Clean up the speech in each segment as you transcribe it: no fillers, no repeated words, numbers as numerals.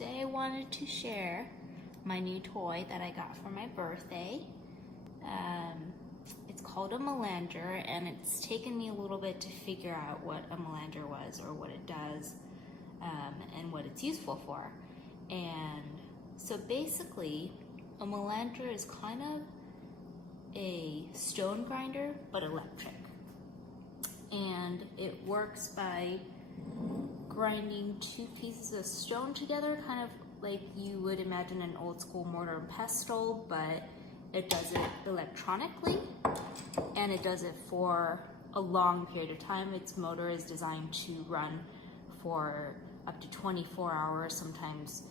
today I wanted to share my new toy that I got for my birthday. It's called a Melanger, and it's taken me a little bit to figure out what a Melanger was, or what it does, and what it's useful for. And so basically, a Melanger is kind of a stone grinder, but electric. And it works by grinding two pieces of stone together, kind of like you would imagine an old school mortar and pestle, but it does it electronically, and it does it for a long period of time. Its motor is designed to run for up to 24 hours, sometimes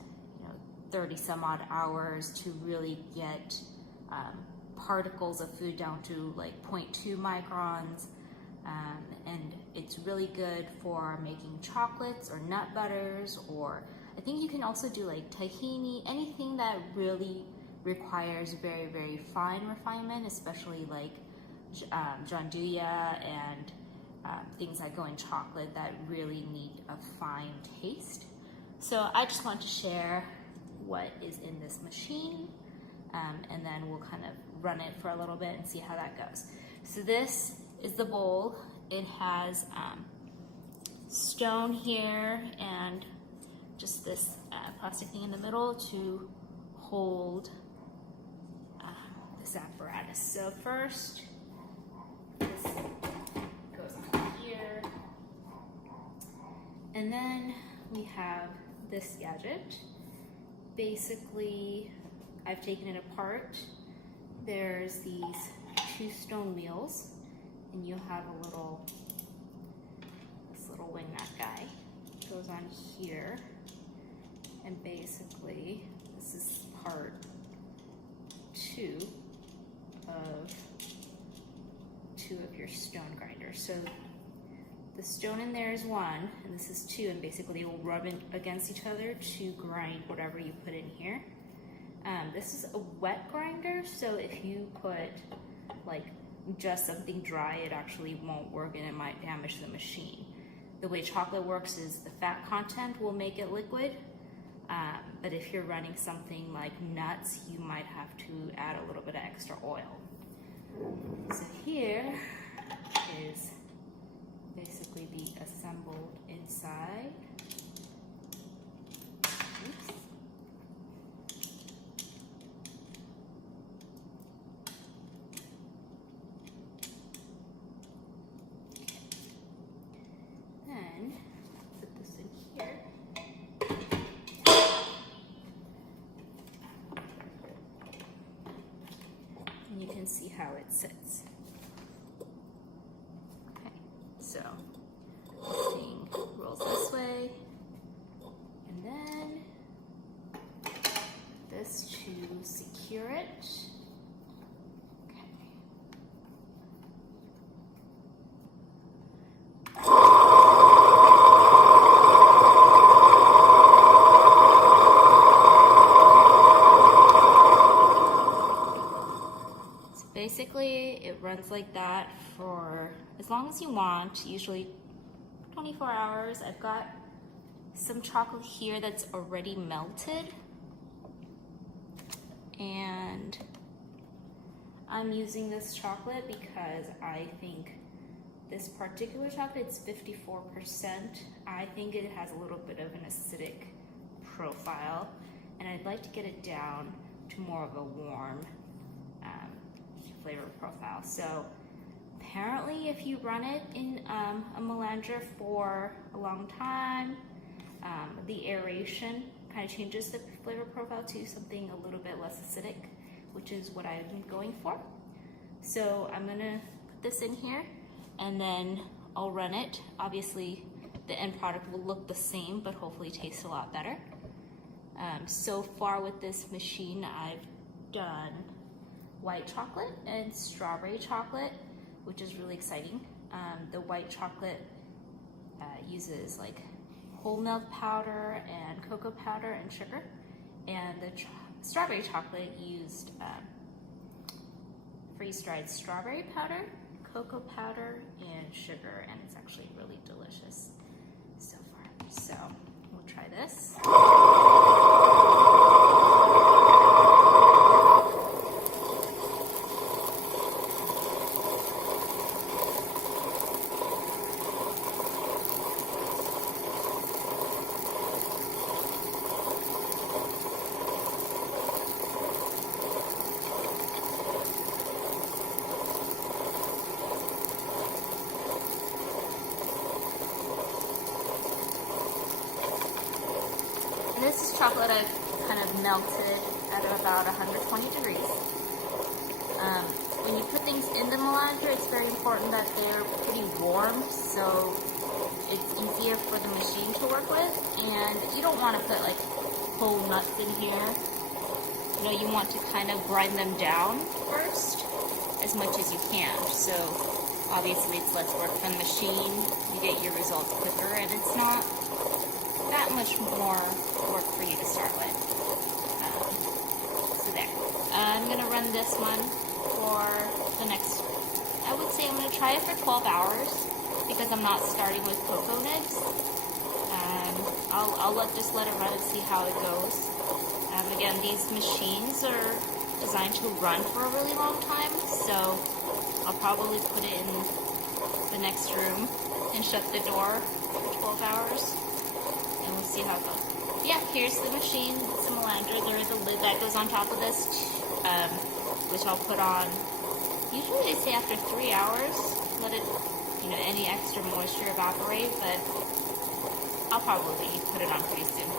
30 some odd hours, to really get particles of food down to like 0.2 microns. And it's really good for making chocolates or nut butters, or I think you can also do like tahini, anything that really requires very, very fine refinement, especially like gianduja and things that go in chocolate that really need a fine taste. So I just want to share what is in this machine, and then we'll kind of run it for a little bit and see how that goes. So this is the bowl. It has stone here and just this plastic thing in the middle to hold this apparatus. So first, this goes on here, and then we have this gadget. Basically, I've taken it apart. There's these two stone wheels, and you have this little wing nut guy goes on here, and basically this is part 2 of your stone grinder. So the stone in there is 1, and this is 2, and basically it will rub against each other to grind whatever you put in here. This is a wet grinder, so if you put like just something dry, it actually won't work and it might damage the machine. The way chocolate works is the fat content will make it liquid, but if you're running something like nuts, you might have to add a little bit of extra oil. So here is basically the assembled inside. Oops. Then put this in here. And you can see how it sits. Okay, so this thing rolls this way, and then this to secure it. Basically, it runs like that for as long as you want, usually 24 hours. I've got some chocolate here that's already melted, and I'm using this chocolate because I think this particular chocolate, it's 54%. I think it has a little bit of an acidic profile, and I'd like to get it down to more of a warm flavor profile. So apparently if you run it in a Melanger for a long time, the aeration kind of changes the flavor profile to something a little bit less acidic, which is what I've been going for. So I'm gonna put this in here, and then I'll run it. Obviously the end product will look the same, but hopefully taste a lot better. So far with this machine, I've done white chocolate and strawberry chocolate, which is really exciting. The white chocolate uses like whole milk powder and cocoa powder and sugar, and the strawberry chocolate used freeze-dried strawberry powder, cocoa powder, and sugar, and it's actually really delicious so far. So we'll try this. And this is chocolate I've kind of melted at about 120 degrees. When you put things in the melanger, it's very important that they're pretty warm, so it's easier for the machine to work with. And you don't want to put like whole nuts in here. You know, you want to kind of grind them down first as much as you can. So obviously it's less work from the machine. You get your results quicker, and it's not that much more work for you to start with. So there. I'm going to run this one for the next, I would say I'm going to try it for 12 hours because I'm not starting with cocoa nibs. I'll just let it run and see how it goes. Again, these machines are designed to run for a really long time, so I'll probably put it in the next room and shut the door for 12 hours, and we'll see how it goes. Yeah, here's the machine. It's a Melanger. There is a lid that goes on top of this, which I'll put on. Usually they say after 3 hours, let it, any extra moisture evaporate, but I'll probably put it on pretty soon.